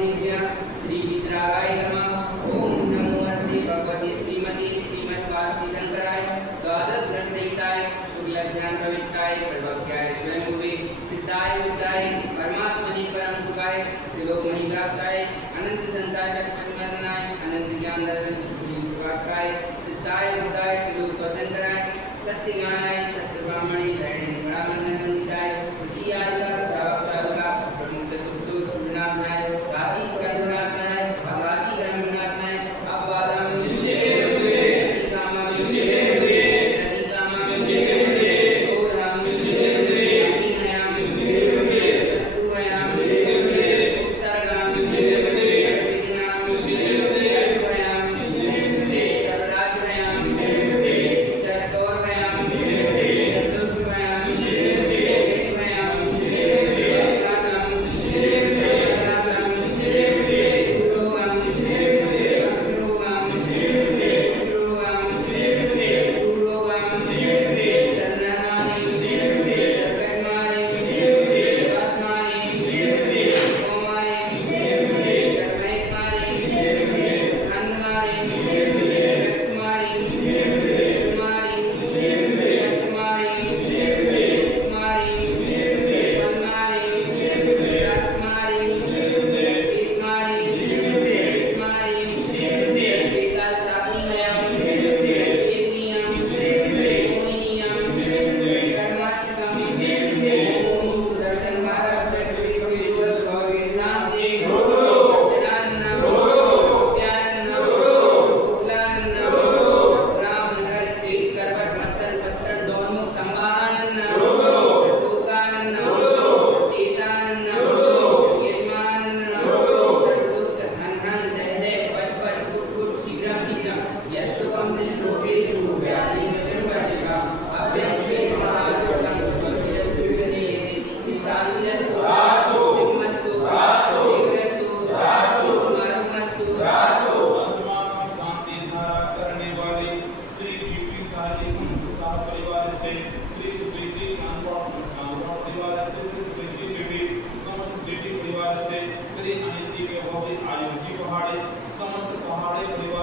वासुदेव्या श्री वितरागाय नमः। ओम नमो हरते भगवते श्रीमती श्रीमद्वासुदेवशंकराय द्वादश ग्रंथहिताय शुक्लज्ञान प्रविष्टाय सर्वज्ञाय स्वयंभुवे सिद्धाय विद्याय परमात्मने परम सुखाय त्रिलोकमणि प्राप्ताय अनंत संसार चक्रवर्तनाय अनंत ज्ञान दर्शनाय सिद्धाय बुद्धाय त्रिलोकवसंतराय सत्य ज्ञानाय सत्य ब्राह्मणे धरणी ब्राह्मणवंदिताय ऋषियादिका श्रावका प्रमुख दुष्टो विनाशनाय राति कर्मनाशनाय भगवती कर्मनाशनाय अपवादां विजयवे कामा विजयवे कामा विजयवे ओराम विजयवे अग्नियां विजयवे शत्रुयां विजयवे उत्तरगां विजयवे विघ्नां विजयवे अभयां विजयवे तत्राजयां विजयवे तत्तोरयां विजयवे तत्तुष्टयां विजयवे एकमयां विजयवे रातां विजयवे रातां विजयवे रोगां विजयवे रोगां विजयवे रोगां विजयवे रोगां विजयवे तन्नानि विजयवे तन्मानि विजयवे आत्मानि विजयवे ओमानि विजयवे तन्मयस्मानि विजयवे अन्मानि विजयवे रत्मानि विजयवे कुमारि विजयवे कुमारि विजयवे कुमारि विजयवे पद्मानि विजयवे रत्मानि विजयवे इस्मानि विजयवे इस्मानि विजयवे वेदाल साधीमयां विजयवे यज्ञियां विजयवे मोहिनीयां विजयवे कर्माष्टकं विजयवे ओम सुदर्शन महाराज चक्रवर्ती गुरु गौरी शांति जनानंद ज्ञानंद गोकुलानंद रामधर टीक करवट मंथन पत्थर दोनों संभानंद लोकानंद देशानंद यजमानंद दुख हन हन दह दह पट पट कुट कुट शीघ्रं शीघ्रं यशुकं तिष्ठोपे व्याधि सर्वटिका अभ्यं श्री महालोकं स्वस्ति शांतिरस्तु मस्तु दीर्घस्तु मरुमस्तु वर्तमान शांति धारा करने वाले श्री कीर्ति सारी संसार परिवार से श्री सुप्रीति कानपुर परिवार से श्री सुप्रीति सिटी समस्त सिटी परिवार से श्री अनिति के भौतिक आयु की पहाड़ी समस्त पहाड़ी परिवार